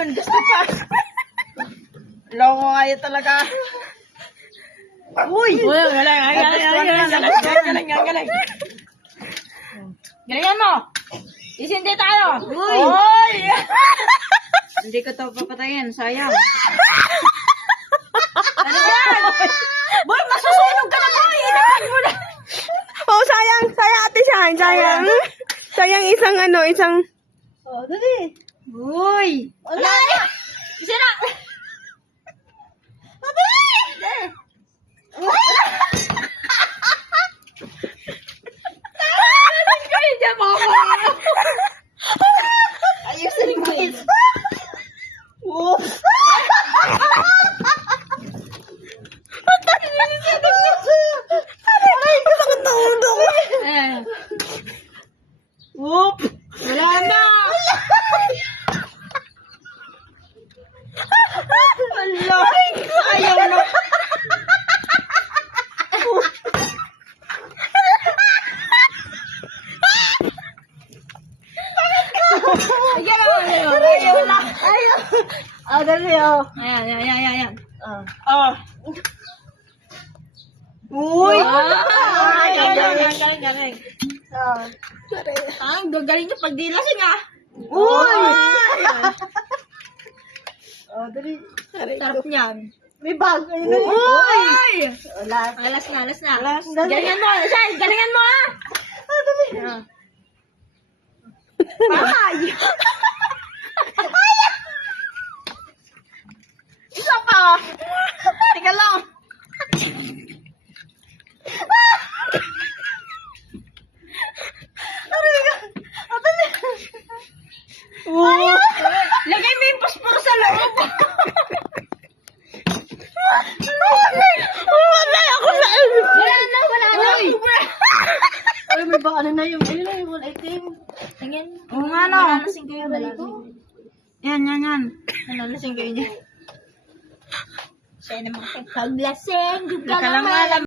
yun. Gusto pa. Loko nga yun talaga. Uy! Galing. Galingan mo! Isindi tayo! Uy! Hindi ko to papatayin. Sayang. Ano yan? Boy, masusunog ka na boy! Inahan mo na! Oh, sayang ate sayang. Sayang isang Oh, dali. Uy! Wala na! Isa na! Mabili! Ayusin mo ito. Whoop! Wala na! Wala! Ayaw na! Ayaw na! Ah, dali oh. Ayan. Uy! Galing. Ang gagaling niya pag di lasing ah. Uy! Oh, dali. Sarap niyan. May bago yun. Uy! Alas na. Galingan mo. Galingan mo ah. Dali. Ay! Isa pa. Tika lang. Lagay mo yung paspor sa loob. Wala ako sa Wala na. Ay, may baka na yung wala itim. Tingin. Oo nga no. Nalalasing kayo. Yan. Nalalasing kayo niya. Siya naman paglasing. Hindi ka lang